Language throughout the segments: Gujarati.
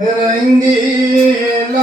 રંગીલા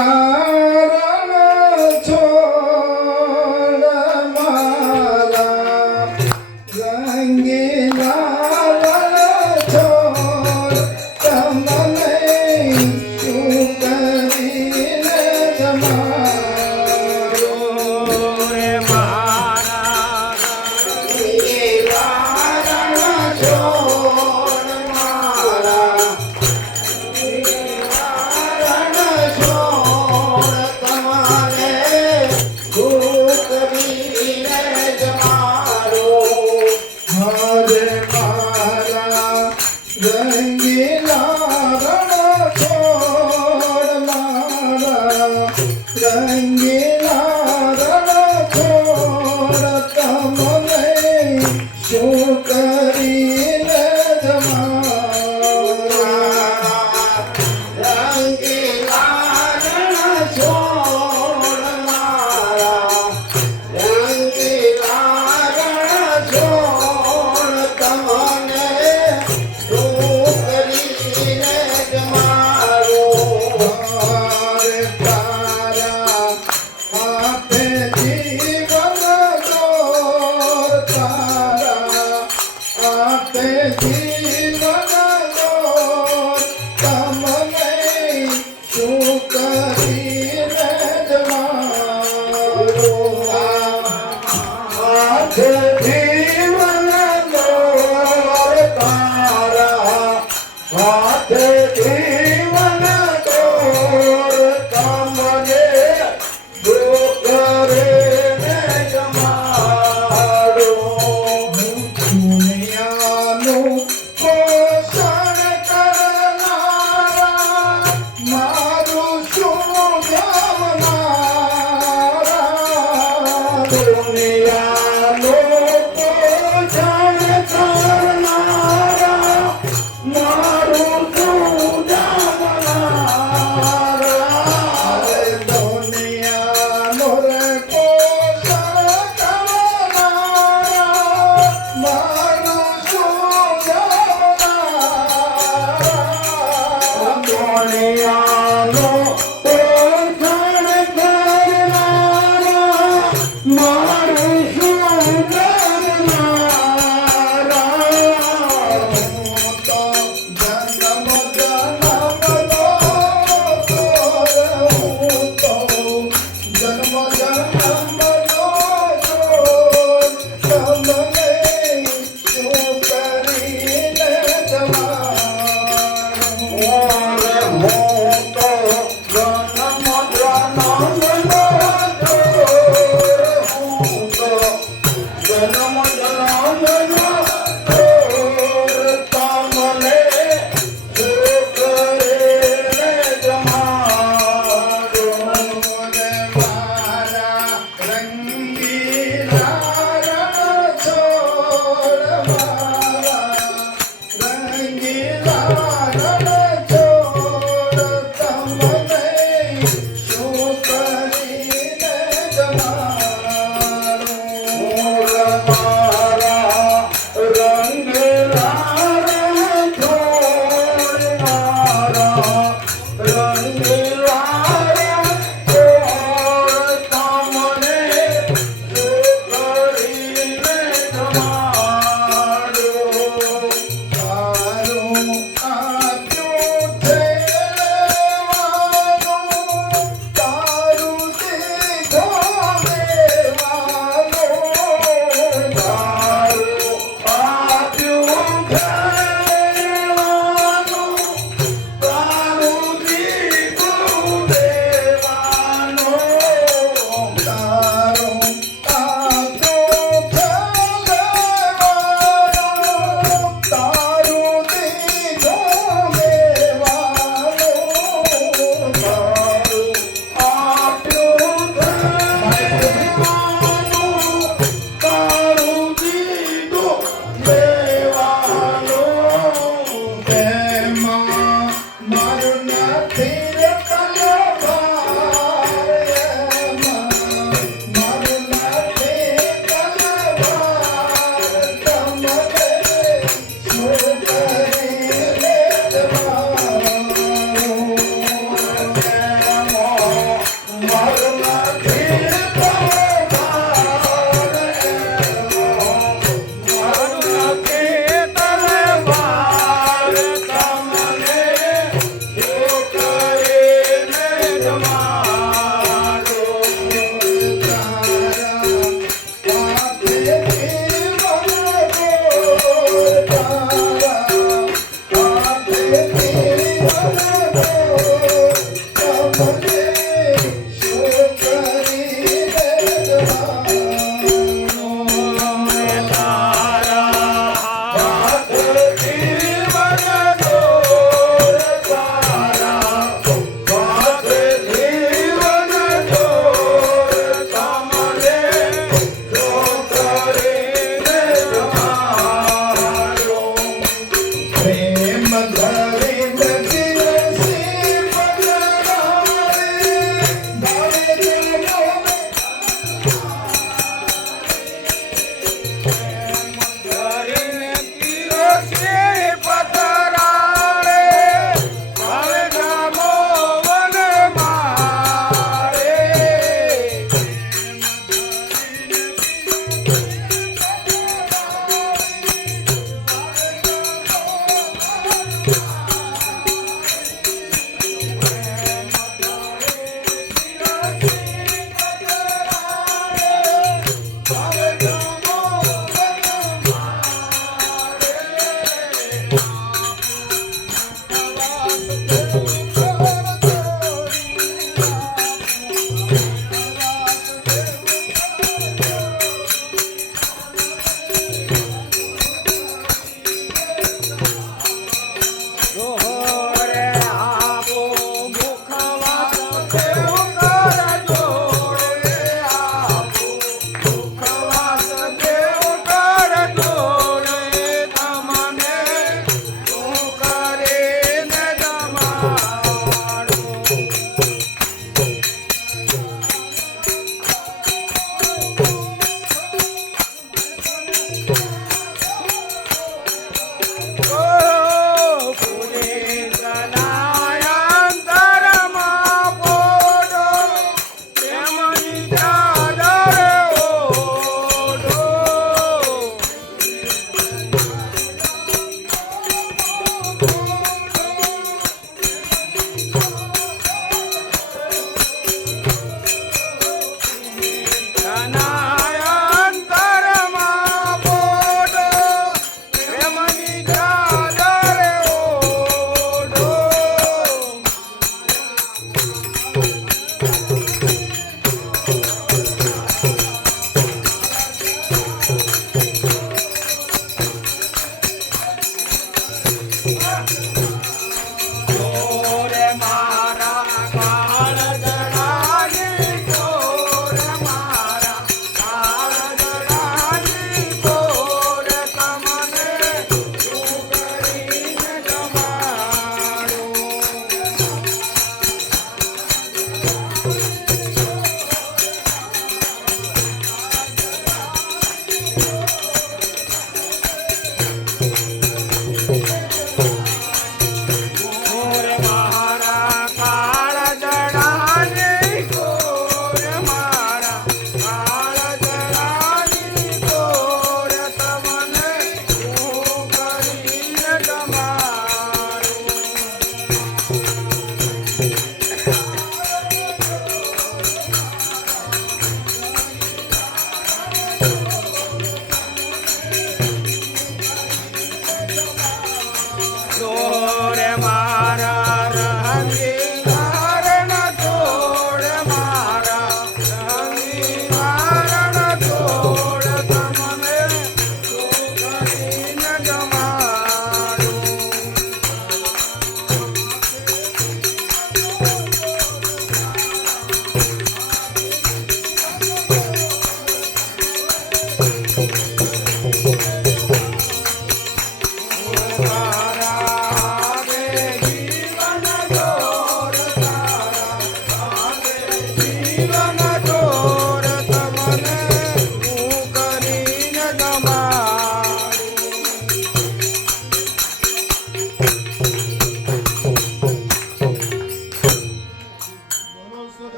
Senhor.